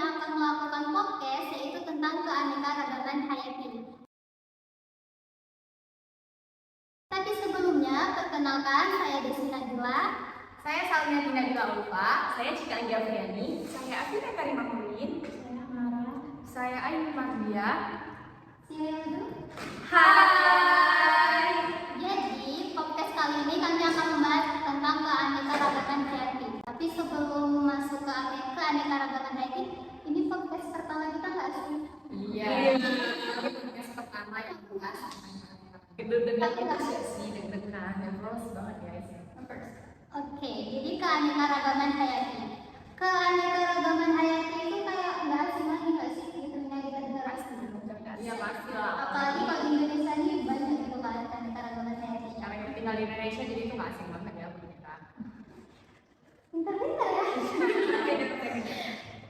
akan melakukan podcast yaitu tentang keanekaragaman hayati. Tapi sebelumnya, perkenalkan saya Desi Najwa. Saya Salmiati Nabila Ulfa. Saya Cika Anggia Friani. Saya Afina Karimah Mulin. Saya Amara. Saya Ayu Mardia. Silakan. Hai. Jadi, podcast kali ini kami akan membahas tentang keanekaragaman hayati. Tapi sebelum masuk ke keanekaragaman hayati, ini podcast pertama kita nggak sih? Iya. Podcast pertama yang bahas deg-degan itu sih, deg-degan, nervous banget guys. Oke, jadi keanekaragaman hayati. Keanekaragaman hayati itu kayak nggak asing lagi nggak sih? Gitu kita dengar asing. Iya pasti lah. Apalagi kalau di Indonesia ini banyak gitu kan keanekaragaman hayati. Karena kita tinggal di Indonesia jadi itu nggak asing banget ya buat kita. Pintar-pintar ya.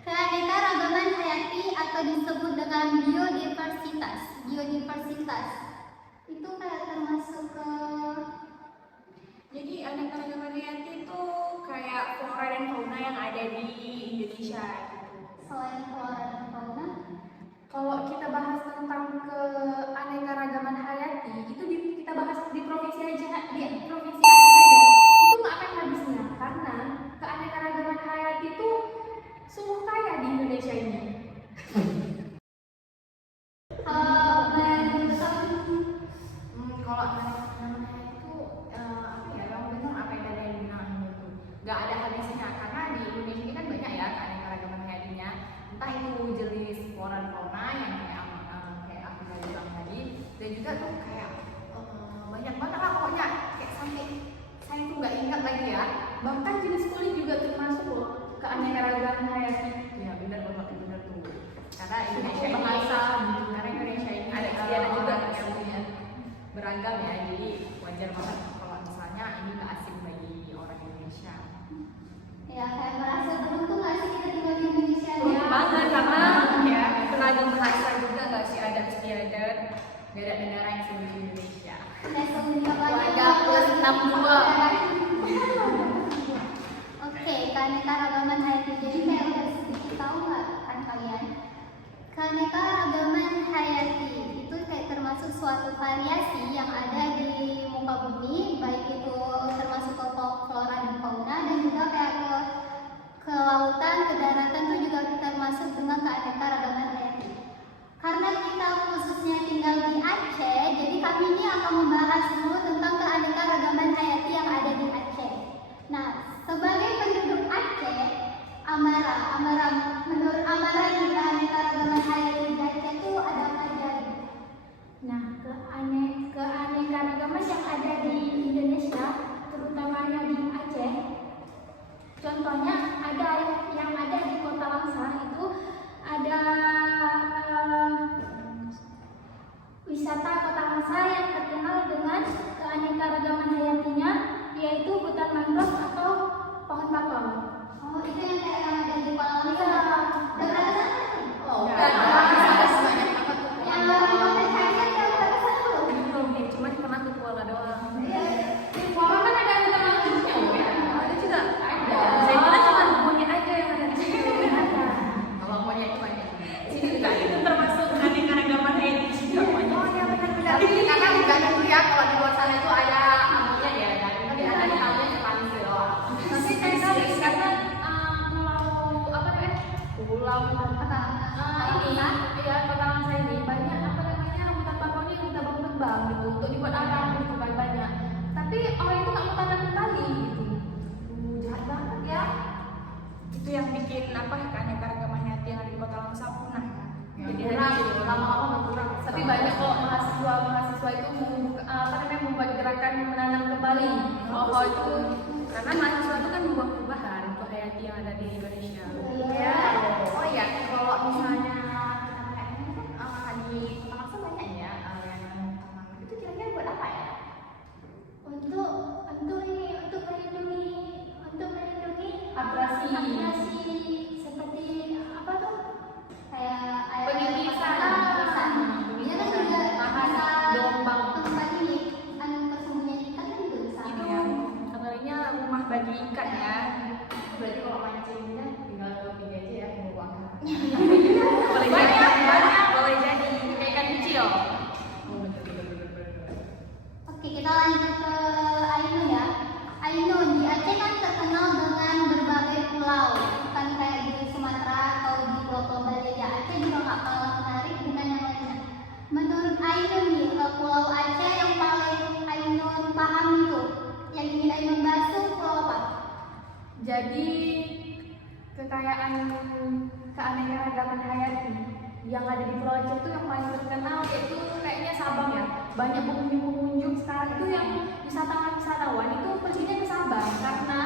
Keanekaragaman hayati atau disebut dengan biodiversitas. Biodiversitas itu kayak termasuk ke Jadi anekaragaman hayati itu kayak flora dan fauna yang ada di Indonesia gitu. selain flora dan fauna. Kalau kita bahas tentang keanekaragaman hayati, itu kita bahas di provinsi aja, di provinsi aja, itu nggak akan habisnya karena keanekaragaman hayati itu sungguh kaya di Indonesia ini. Kalau anekaragaman hayati itu apa ya? Yang benar apa yang dari yang dibilang itu nggak ada habisnya karena di Indonesia ini kan banyak ya keanekaragaman hayatinya. Entah itu jenis flora dan fauna yang kayak aku tadi bilang tadi, dan juga tuh kayak banyak banget lah pokoknya kayak sampai saya tuh nggak ingat lagi ya, bahkan jenis kulit juga termasuk loh keanekaragaman hayati. Ya benar banget, benar tuh karena Indonesia ini karena Indonesia ini ada istiadat juga yang punya beragam ya, jadi wajar banget kalau misalnya ini nggak asing bagi orang Indonesia. Ya, kayak merasa beruntung nggak sih kita tinggal di Indonesia ya? Banget karena ya beragam bahasa juga nggak sih, adat istiadat beda negara yang seluruh Indonesia. Keluarga plus 62. Oke, keanekaragaman hayati. Jadi kayak udah sedikit tahu nggak kan kalian? Keanekaragaman hayati itu kayak termasuk suatu variasi yang ada di muka bumi, baik itu termasuk ke flora dan fauna dan juga kayak ke lautan, ke daratan itu juga termasuk dengan keanekaragaman hayati. Karena kita khususnya tinggal di Aceh, jadi kami ini akan membahas dulu tentang keanekaragaman hayati yang ada di Aceh. Nah, sebagai penduduk Aceh, menurut Amara nih keanekaragaman hayati di Aceh itu ada apa aja? Nah, keanekaragaman yang ada di Indonesia, terutamanya di Aceh, contohnya ada yang ada di Kota Langsa itu ada wisata Kota Langsa yang terkenal dengan keanekaragaman hayatinya, yaitu hutan mangrove atau pohon bakau. Oh, itu yang kayak yang ada di Kuala Lumpur. Iya. Dekat sana? Oh, Yang orang Chinese yang dekat sana belum? belum nih, cuma pernah ke Kuala doang. Di Kuala kan ada hutan mangrove-nya, ya? Ada juga. Ada. Saya kira cuma monyet aja yang ada di sini. Ada. Kalau monyet itu banyak. Sini juga itu termasuk keanekaragaman hayati juga monyet. Oh iya benar-benar. Tapi karena nggak ada ya kalau di luar sana itu ada monyet ya, dan tapi ada di tahunya cuma doang. Tapi saya tahu karena pulau apa namanya? Pulau Ini ya Kota Langsa ini banyak apa namanya hutan bakaunya yang kita bangun gitu untuk dibuat arang gitu kan banyak. Tapi orang itu nggak mau tanam kembali gitu. jahat banget ya. Itu yang bikin apa keanekaragaman hayati yang ada di Kota Langsa punah ya. Jadi lama-lama berkurang. Tapi banyak kok mahasiswa itu membuat gerakan menanam kembali pohon itu. Karena mahasiswa itu kan membuat perubahan untuk hayati yang ada di Indonesia. Iya. Oh ya, kalau misalnya di Kota Langsa banyak ya yang nanam taman. Itu kira-kira buat apa ya? Untuk melindungi Abrasi. seperti apa tuh? Kayak air Penipisan. penipisan. Dia kan juga Tahan bisa gelombang. tempat ini persembunyian ikan kan juga bisa. Itu katanya rumah bagi ikan ya. Berarti kalau mancingnya tinggal boleh jadi kayak ikan kecil. Oke, kita lanjut ke Ainun ya. Ainun di Aceh kan terkenal dengan berbagai pulau, bukan kayak di Sumatera atau di Pulau Bali ya. Aceh juga nggak kalah menarik dengan yang lainnya. Menurut Ainun nih, Pulau Aceh yang paling Ainun paham itu, yang ingin Ainun bahas tuh pulau apa? Jadi kekayaan keanekaragaman hayati yang ada di Pulau Aceh itu yang paling terkenal itu kayaknya Sabang ya. Banyak pengunjung sekarang itu yang wisatawan itu perginya ke Sabang karena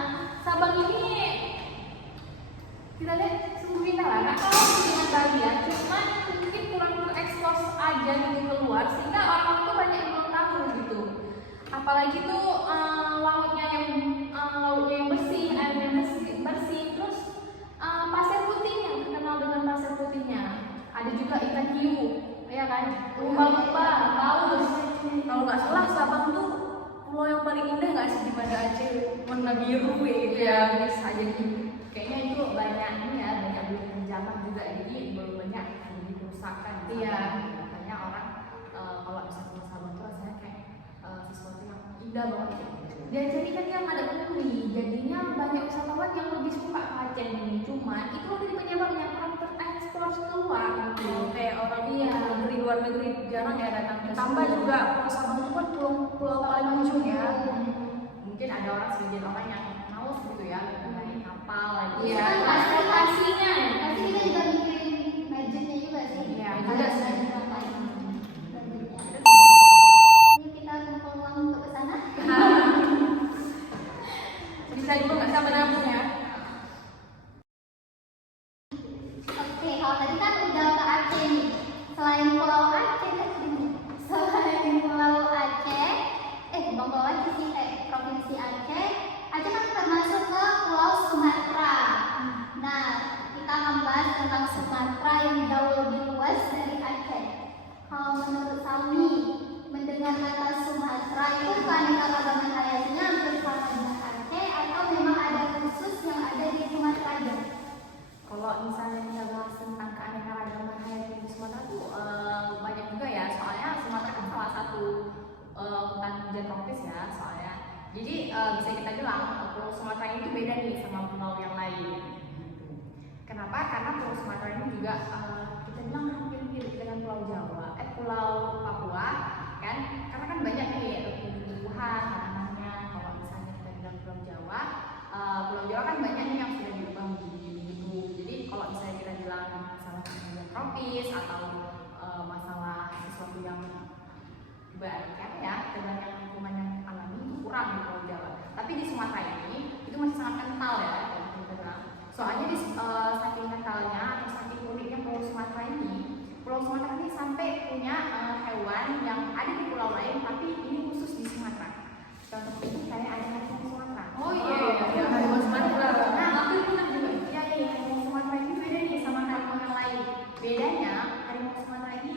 Sabang ini kita lihat seluruh kita lah, nggak kalah dengan Bali ya, cuman mungkin kurang terekspos aja gitu keluar sehingga orang tuh banyak yang belum tahu gitu. Apalagi tuh lautnya yang bersih, airnya bersih, terus pasir putih yang terkenal dengan pasir putihnya. Ada juga ikan hiu, ya kan? Lumba-lumba, paus. Kalau nggak salah Sabang tuh pulau yang paling indah nggak sih daripada Aceh, warna biru gitu ya. Bisa jadi kayaknya itu banyak ini ya, banyak beli pinjaman juga, jadi belum banyak jadi kerusakan. Iya. Makanya orang kalau misalnya ke Sabang tuh rasanya kayak sesuatu yang indah banget gitu. Dan jadi kan yang ada pungli, jadinya banyak wisatawan yang lebih suka ke Aceh ini. Cuman itu ada penyebabnya kurang terekspor keluar gitu. Kayak orang Iya. negeri luar negeri jarang ya datang. Tambah Betul. juga Pulau Sabang itu kan pulau paling ujung ya. Mungkin ada orang sebagian orang yang males gitu ya, naik kapal gitu. Iya, Kan transportasinya. Pasti kita juga mikirin budgetnya juga sih. Iya, Ada juga sih. budgetnya. Ini kita kumpul uang untuk ke sana. Bisa juga nggak sama nabung ya. Oke, kalau tadi kan udah ke Aceh nih. Selain Pulau Aceh, selain Pulau Aceh, bukan Pulau Aceh sih, Provinsi Aceh. Aceh kan termasuk ke Pulau Sumatera. Nah, kita akan bahas tentang Sumatera yang jauh lebih luas dari Aceh. Kalau menurut Salmi, mendengar kata Sumatera itu keanekaragaman hayatinya hampir sama dengan Aceh atau memang ada khusus yang ada di Sumatera aja? Kalau misalnya kita bahas tentang keanekaragaman hayati di Sumatera tuh banyak juga ya, soalnya Sumatera kan salah satu hutan hujan tropis ya soalnya. Jadi bisa kita bilang Pulau Sumatera ini tuh beda nih sama pulau yang lain. Kenapa? Karena Pulau Sumatera ini juga kita bilang hampir mirip dengan Pulau Jawa, Pulau Papua kan? Karena kan banyak nih tumbuh-tumbuhan, tanamannya. Kalau misalnya kita bilang Pulau Jawa kan banyak nih yang sudah diubah menjadi gitu. Jadi kalau misalnya kita bilang masalah hujan tropis atau masalah sesuatu yang banyak ya, dengan yang lingkungan yang alami itu kurang di Pulau Jawa. Tapi di Sumatera ini itu masih sangat kental ya, kalau kita bilang. Soalnya di saking kentalnya atau saking uniknya Pulau Sumatera ini sampai punya hewan yang ada di pulau lain, tapi ini khusus di Sumatera. Contoh ini kayak ada harimau Sumatera. Oh iya, Harimau Sumatera. Nah, aku pernah juga. Iya nih, harimau Sumatera ini beda nih sama harimau yang lain. Bedanya harimau Sumatera ini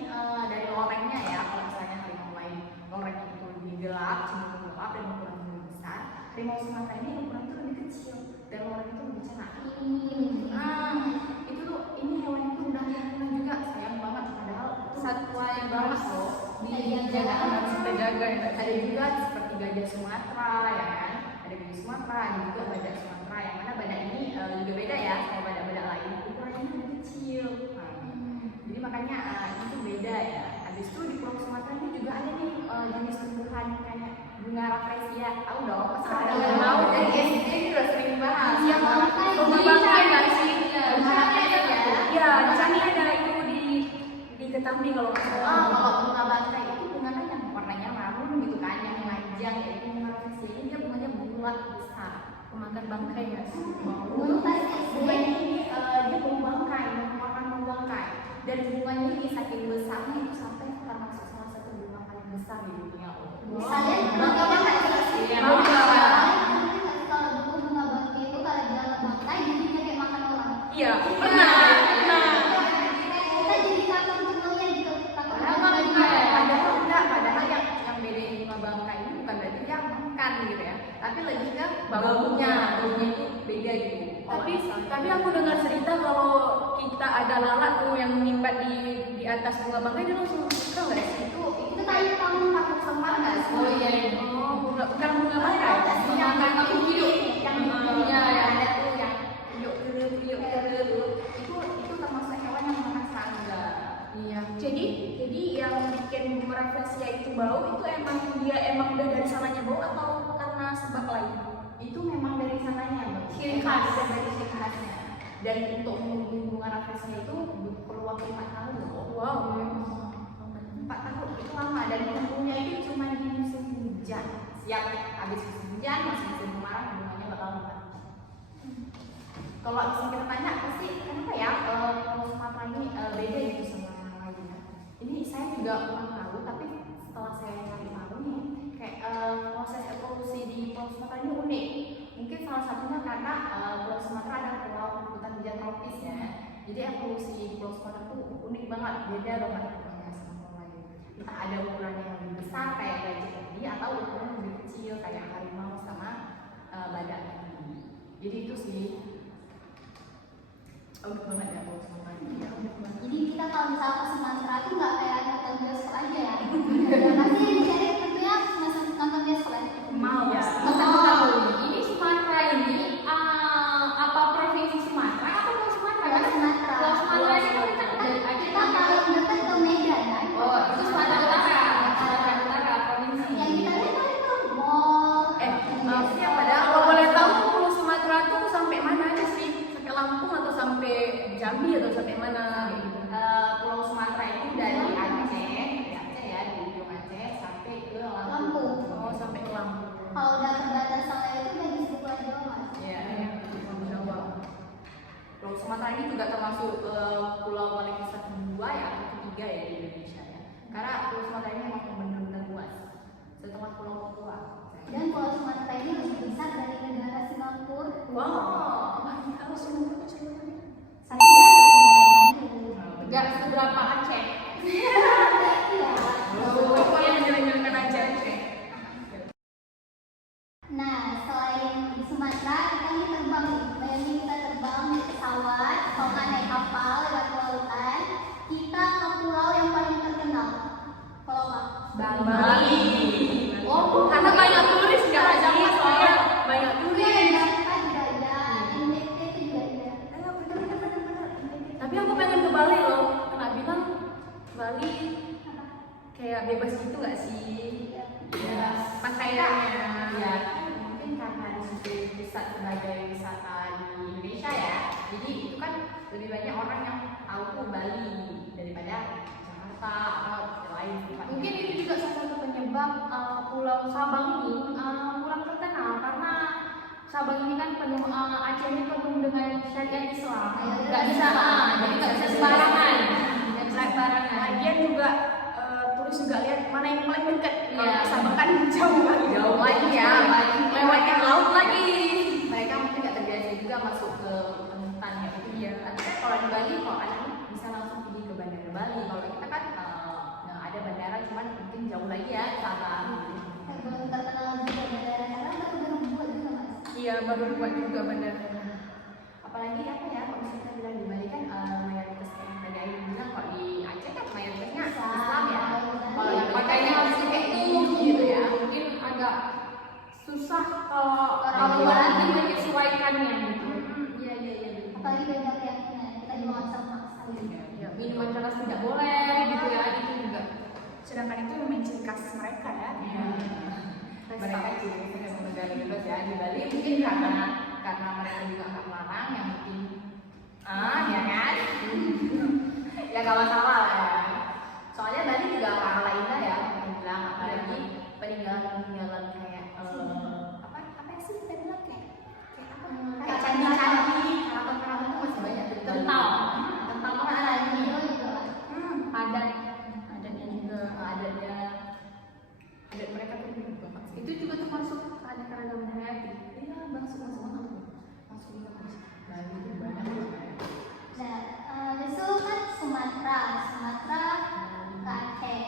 dari lorengnya ya. Kalau misalnya harimau lain lorengnya itu lebih gelap, cenderung gelap dan ukurannya lebih besar. Harimau Sumatera ini ukurannya itu lebih kecil dan lorengnya itu lebih cenak. Itu tuh ini hewan itu udah punah juga, sayang banget padahal itu Satwa yang bagus loh. Dijaga. Harus kita jaga ya. ada juga seperti gajah Sumatera ya kan, ada gajah Sumatera, ada juga badak Sumatera, yang mana badak ini juga beda ya sama badak-badak lain, ukurannya lebih kecil. Jadi makanya ini tuh beda ya. Habis itu di Pulau Sumatera ini juga ada nih jenis tumbuhan kayak bunga rafflesia, tahu dong? Pasti ada yang tahu, dari SD ini udah sering bahas. Yang bangkai Bunga di bangkai nggak sih? Bunga rafflesia ya. Iya, di sana ada itu di Ketambi kalau nggak salah. Kalau bunga bangkai itu bunga kan yang warnanya marun gitu kan, yang panjang ya. Bunga rafflesia ini dia bunganya bulat besar. Pemakan bangkai ya. Dulu pas SD. Bunganya ini dia bau bangkai, memakan bau bangkai. Dan bunganya ini saking besarnya itu sampai termasuk salah satu bunga paling besar di dunia. Kalian bangkainya nggak sih? Iya, Bangkai. Kalau dulu bunga bangkai itu kalau di dalam bangkai jadinya kayak makan orang. Iya, pernah. Kita jadi takut untuk ngeliat gitu. Takut Padahal makan enggak, bangkai. padahal yang bedain bunga bangkai ini bukan berarti dia makan gitu ya, tapi lebih ke baunya itu beda gitu. Tapi aku dengar cerita kalau kita ada lalat tuh yang menimbat di atas bunga mangga itu langsung suka nggak sih? Itu kayak kamu takut semar nggak sih? Oh iya. Oh, bukan bunga mangga. Yang kamu hidup, yang Iya, ada tuh yang hidup terus itu termasuk hewan yang makan serangga. Iya. Jadi yang bikin bunga rafflesia itu bau itu emang udah dari sananya bau atau karena sebab lain? Itu memang dari sananya, Bang. Ciri khas. Dari ciri khasnya. Dan untuk menumbuhin bunga rafflesia itu perlu waktu 4 tahun loh. Wow. 4 tahun itu lama dan tumbuhnya itu cuma di musim hujan. Siap habis musim hujan masih musim kemarau bunganya bakal mati. Kalau misalnya kita tanya pasti kenapa ya Pulau Sumatera ini beda gitu sama yang lainnya. Ini saya juga kurang tahu tapi setelah saya cari tahu nih kayak proses evolusi di Pulau Sumatera ini unik. Mungkin salah satunya karena Pulau Sumatera adalah pulau hutan hujan tropis ya. Jadi evolusi di Pulau Sumatera itu unik banget, beda banget ukurannya sama pulau lain. Entah ada ukuran yang lebih besar kayak gajah tadi atau ukuran lebih kecil kayak harimau sama badak tadi. Jadi itu sih unik banget ya Pulau Sumatera ini. Ya, unik banget. Jadi kita kalau misalnya ke Sumatera itu nggak kayak nonton bioskop aja ya. Pasti yang dicari tentunya nonton bioskop aja. Mau ya. Ini Sumatera ini apa provinsi Sumatera atau Pulau Sumatera? Pulau Sumatera. Pulau Sumatera ini kan dari Aceh Kita paling dekat ke Medan kan. Oh, itu Sumatera Utara. Sumatera Utara provinsi. Yang kita lihat kan itu mall. Maksudnya padahal Kalau boleh tahu Pulau Sumatera tuh sampai mana aja sih? Sampai Lampung atau sampai Jambi atau sampai mana gitu? Pulau Sumatera itu dari Aceh ya, di ujung Aceh sampai ke Lampung. Oh, sampai ke Lampung. Kalau udah perbatasannya itu udah di sebelah Jawa mas. Ya, Jawa. Pulau Sumatera ini juga termasuk pulau paling besar kedua ya atau ketiga ya di Indonesia ya. Karena Pulau Sumatera ini memang benar-benar luas. Setelah Pulau Papua. Dan Pulau Sumatera ini lebih besar dari negara Singapura. Wow. Harus Sumatera kecil. Satunya Enggak seberapa Aceh. Iya. Apa yang menjalankan aja? Nah, selain di Sumatera, kita ini terbang nih. Bayangin kita terbang naik pesawat, kalau nggak naik kapal lewat lautan, kita ke pulau yang paling terkenal. Pulau apa? Bali. Oh, karena banyak turis nggak sih? Soalnya banyak turis. Jakarta juga ada, NTT itu juga ada. Tapi aku pengen ke Bali loh. Kena bilang Bali kayak bebas gitu nggak sih? Ya, Pakaiannya. ya mungkin karena di situ pusat sebagai wisata di Indonesia ya. Jadi itu kan lebih banyak orang yang tahu tuh Bali daripada Jakarta atau yang lain. Mungkin itu juga salah satu penyebab Pulau Sabang ini kurang terkenal karena Sabang ini kan penuh Aceh ini penuh dengan syariat Islam. Nggak bisa, jadi nggak bisa sembarangan. Nggak bisa sembarangan. Lagian juga turis juga lihat mana yang paling dekat. Kalau Iya. Sabang kan jauh lagi. Jauh lagi ya, Lewatin laut lagi. mereka mungkin nggak terbiasa juga masuk ke hutan ya itu dia. Tapi kan kalau di Bali kalau ada bisa langsung pergi ke bandara Bali. Kalau kita kan nggak ada bandara, cuman mungkin jauh lagi ya Sabang. Belum terkenal juga bandara karena baru buat juga mas. Iya, baru buat juga bandara. Apalagi apa ya kalau misalnya kita bilang di Bali kan mayoritas yang tadi Ayu bilang kalau di Aceh kan mayoritasnya Islam ya. Kalau yang Makanya harus kayak gitu ya. Mungkin agak susah kalau luar negeri menyesuaikannya gitu. Iya. Apalagi beda keyakinan, kita juga nggak bisa memaksa gitu. Ya, Minuman keras tidak boleh gitu ya, itu juga. sedangkan itu memang ciri khas mereka ya. Mereka juga punya negara bebas ya di Bali mungkin karena mereka juga nggak melarang yang penting ya kan ya nggak masalah lah ya. Soalnya Bali juga kalah indah ya mungkin bilang apalagi peninggalan kayak apa sih kita bilang kayak kayak candi-candi keraton-keraton itu masih banyak di Bali. Kental banget lagi. Padat. Adatnya juga. Adat mereka tuh unik banget sih. Itu juga termasuk keanekaragaman hayati. Iya, masuk banget. Bali itu banyak banget. Nah, besok kan Sumatera ke Aceh.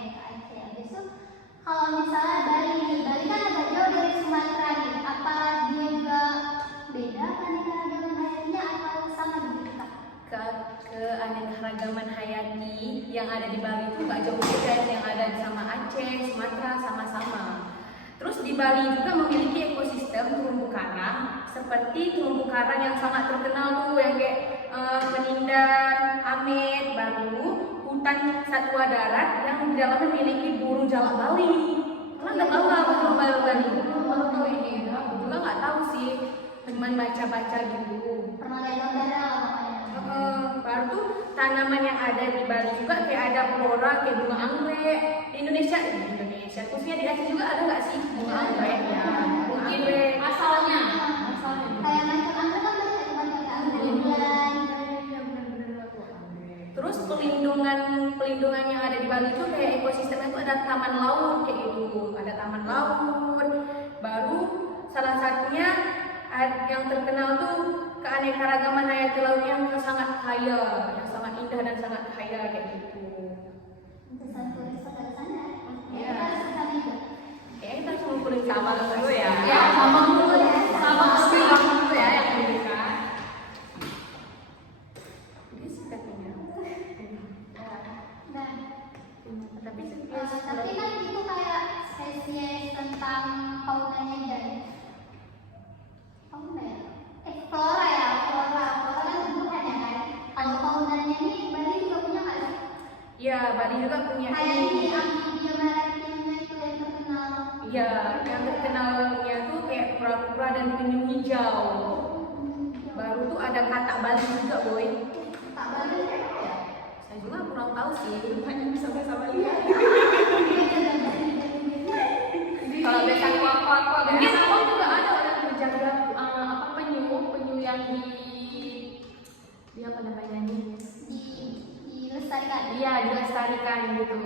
keanekaragaman hayati yang ada di Bali itu gak jauh beda yang ada sama Aceh, Sumatera sama-sama. Terus di Bali juga memiliki ekosistem terumbu karang seperti terumbu karang yang sangat terkenal tuh yang kayak Penindan, Amet, Baru, hutan satwa darat yang di dalamnya memiliki burung jalak Bali. Kalian nggak tahu nggak burung jalak Bali? Baru tahu ini. Aku juga nggak tahu sih, cuman baca-baca gitu. Pernah lihat gambarnya lah makanya. Baru tuh tanaman yang ada di Bali juga kayak ada flora kayak bunga anggrek. Di Indonesia, khususnya di Aceh juga ada nggak sih bunga anggrek ya? Bunga anggrek. Asalnya Kayak macam anggrek kan banyak di banyak anggrek. Terus pelindungan yang ada di Bali itu kayak ekosistemnya itu ada taman laut kayak gitu, ada taman laut. Baru salah satunya yang terkenal tuh keanekaragaman hayati laut yang sangat kaya, yang sangat indah dan sangat kaya kayak gitu. Pesan turis ke sana. Iya. Kita juga. Kita harus ngumpulin Sama dulu ya. ya sama dulu ya, Sama dulu ya yang membuka. Ini sih katanya. Nah, Tapi tapi kan itu kayak spesies tentang faunanya dan fauna ya? Flora ya, flora kan tumbuhan ya kan? Kalau faunanya ini Bali juga punya nggak sih? ya Bali juga punya Kayak ini ini. amfibia maritimnya itu yang terkenal. Iya, yang terkenalnya tuh kayak kura-kura dan penyu hijau. Baru tuh ada katak Bali juga, boy. Tak Bali kayak apa ya? Saya juga kurang tahu sih. Hanya bisa sama lihat. Kalau biasa aku mungkin biasa. aku juga ada orang menjaga penyu yang di apa namanya nih, Dilestarikan. iya dilestarikan gitu,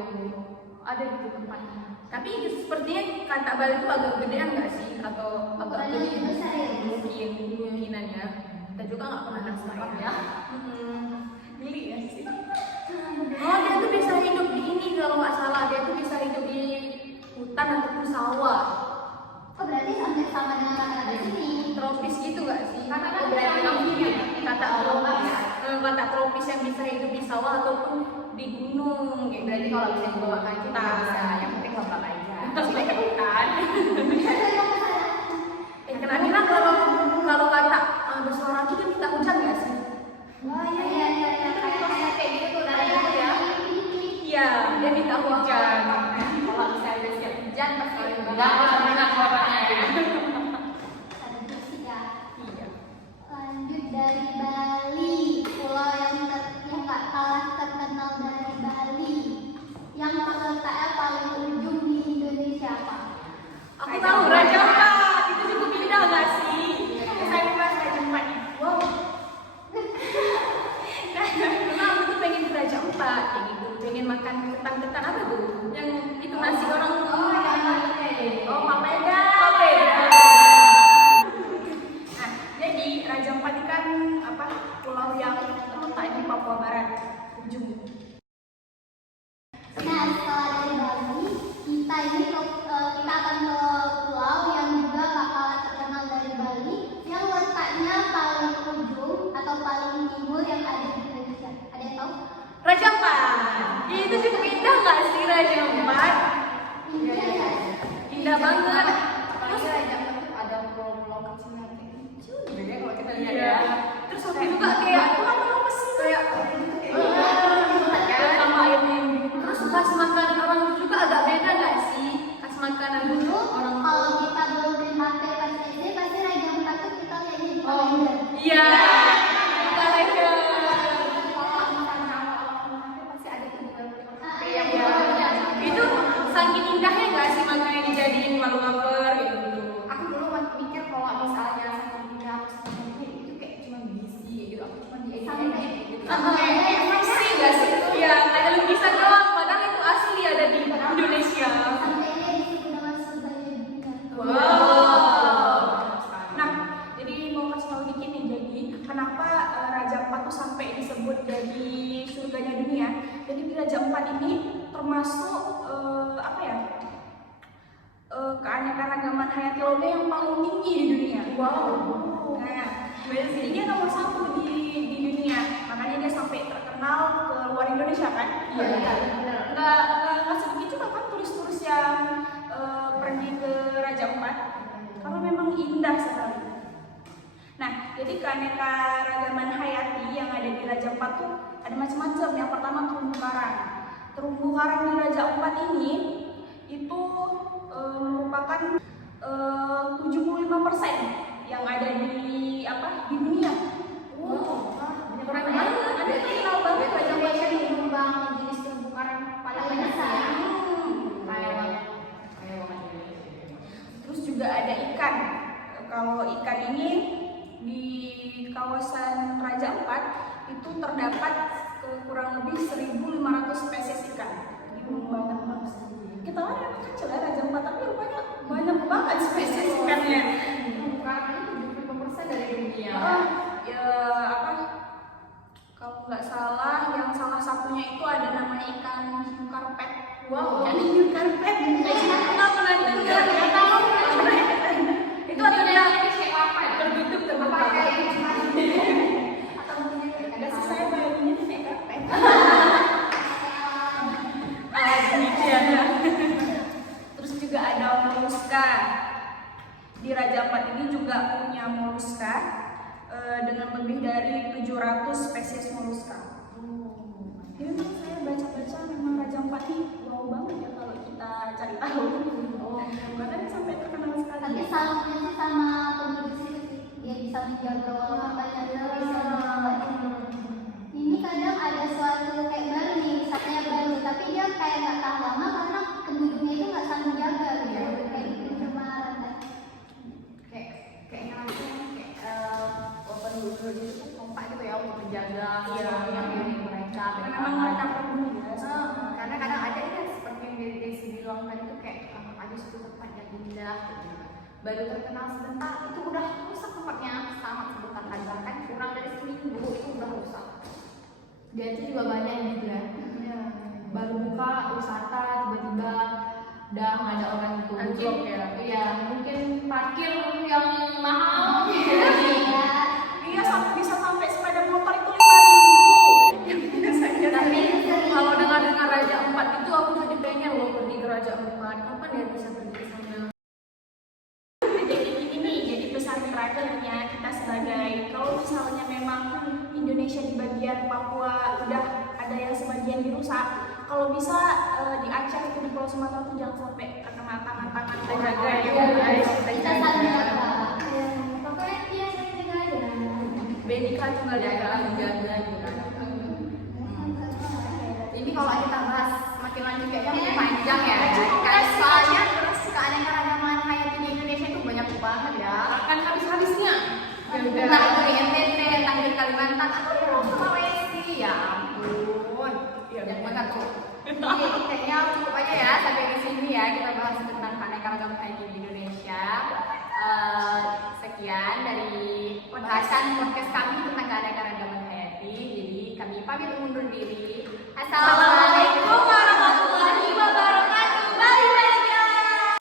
ada gitu tempatnya. Tapi sepertinya katak Bali itu agak gedean nggak sih? Atau agak Ukurannya gede? lebih besar ya? Kemungkinannya. Kita juga nggak pernah nangkap ya. Beli ya sih. Oh, dia tuh bisa hidup di ini kalau nggak salah. Dia tuh bisa hidup di hutan ataupun sawah. Oh berarti hampir sama dengan kata-kata sini. Tropis gitu nggak sih? Karena kan berarti amfibi. katak tropis. Katak tropis yang bisa hidup di sawah ataupun di gunung. Kayak Berarti kalau bisa dibawa ke kita bisa. Yang penting lompat aja. Sebagai kebutan. Kena bilang kalau katak bersuara itu dia minta hujan nggak sih? Wah Iya, iya iya, iya. iya. Kayak gitu tuh dari dulu ya. Iya, dia minta hujan. Kalau misalnya siap hujan pasti Enggak pernah orangnya ya. Iya. Lanjut dari Bali, pulau yang nggak kalah terkenal dari Bali, yang terletaknya paling ujung di Indonesia apa? Aku tahu Raja Ampat. Itu cukup indah nggak sih? Saya lupa Raja Ampat. Wow. Karena aku tuh pengen ke Raja Ampat kayak gitu, pengen makan ketan-ketan apa tuh? Yang itu nasi orang. Oh, papeda. Nah, jadi Raja Ampat ini kan apa pulau yang terletak di Papua Barat ujung. Nah, setelah dari Bali, kita akan ke pulau yang juga nggak kalah terkenal dari Bali, yang letaknya paling ujung atau paling timur yang ada di Indonesia. Ada yang tahu? Raja Ampat. Itu cukup indah nggak sih Raja Ampat? India ya? Indah banget. Apalagi Raja Ampat tuh ada pulau-pulau kecil yang kayak kecil gitu ya kalau kita lihat Iya. ya. Terus aku juga kayak kayak sama ini. Terus khas makanan orang itu juga agak beda nggak sih? Khas makanan Dulu orang kalau kita belum main HP pas SD pasti Raja Ampat tuh kita lihatnya di kalender. iya. Kalender. Kalau misalnya awal-awal pasti ada tuh di Ah, yang iya. Itu saking indahnya nggak sih makanya dijadiin wallpaper gitu. aku dulu mikir kalau misalnya sama dunia itu kayak cuma bisi gitu, aku cuma di edit gitu. Kayak fiksi nggak sih? Iya, ada lukisan doang. Padahal itu asli ada di Indonesia. Sampai dia disebut nama surganya dunia. Wow. Nah, jadi mau kasih tahu dikit nih, jadi kenapa Raja Ampat tuh sampai disebut jadi surganya dunia? Jadi di Raja Ampat ini termasuk apa ya? Keanekaragaman hayati lautnya yang paling tinggi di dunia. Wow. Nah, jadi dia nomor 1 di dunia. Makanya dia sampai terkenal ke Nggak sedikit juga kan turis-turis yang pergi ke Raja Ampat, karena memang indah sekali. Nah, jadi keanekaragaman hayati yang ada di Raja Ampat tuh ada macam-macam. Yang pertama terumbu karang. Terumbu karang di Raja Ampat ini itu merupakan 75% yang ada di dunia. Keren banget. Ada terkenal banget Raja Ampat ini. Bang jenis terumbu karang paling banyak ya. Kaya banget. Terus juga ada ikan. Kalau ikan ini di kawasan Raja Ampat itu terdapat kurang lebih 1.500 spesies ikan. Banyak banget. Kita kan memang kecil ya Raja Ampat, tapi rupanya banyak banget spesies ikannya. Terumbu karang itu 75% dari dunia. Kalau nggak salah, yang salah satunya itu ada namanya ikan hiu karpet. Wow. Ikan hiu karpet. Nggak pernah dengar ya? Tahu? Itu artinya kayak apa ya? tertutup terbuka. Apa kayak ilustrasi? Atau mungkin Nggak sih, saya bayanginnya kayak karpet. Demikian ya. Terus juga ada moluska. Di Raja Ampat ini juga punya moluska dengan lebih dari 700 spesies moluska. Jadi memang saya baca-baca memang Raja Ampat ini wow banget ya kalau kita cari tahu. Bahkan sampai terkenal sekali. Tapi salahnya sih sama penduduk situ sih, dia bisa menjaga walaupun banyak turis yang ini kadang ada suatu kayak baru nih, misalnya baru, tapi dia kayak nggak tahan lama karena penduduknya itu nggak saling jaga gitu, kayak pencemaran kan. kayak ngerasa penduduk itu kompak gitu ya untuk menjaga yang milik mereka. Karena memang mereka peduli ya. Karena kadang ada ya seperti yang Desi bilang tadi tuh kayak ada suatu tempat yang indah gitu. Baru terkenal sebentar itu udah rusak tempatnya, sangat sebentar kan, bahkan kurang dari seminggu itu udah rusak. Dan itu juga banyak yang gitu ya. Baru buka wisata tiba-tiba udah nggak ada orang itu. Anjlok ya. Iya, mungkin parkir yang mahal. Iya, bisa sampai sepeda motor itu 5.000. Tapi kalau dengar Raja Ampat itu aku jadi pengen loh pergi ke Raja Ampat. Kapan ya bisa pergi ke sana? Jadi gini nih, jadi pesan terakhirnya kita sebagai, kalau misalnya memang Indonesia di bagian Papua udah ada yang sebagian dirusak, kalau bisa di Aceh itu di Pulau Sumatera itu jangan sampai terkena tangan-tangan penjaga ya. Kita saling jaga. Pokoknya dia saling jaga aja. Benika juga jaga juga. Ini kalau kita bahas makin lanjut kayaknya lebih panjang ya. Kan soalnya keanekaragaman hayati di Indonesia itu banyak banget ya. Akan habis-habisnya. Entah itu di NTT, entah di Kalimantan, atau di Sulawesi. Ya ampun, banyak banget tuh. Jadi kayaknya cukup aja ya sampai di sini ya kita bahas tentang keanekaragaman hayati di Indonesia. Sekian dari bahasan podcast kami tentang keanekaragaman hayati. Jadi kami pamit undur diri. Assalamualaikum warahmatullahi wabarakatuh.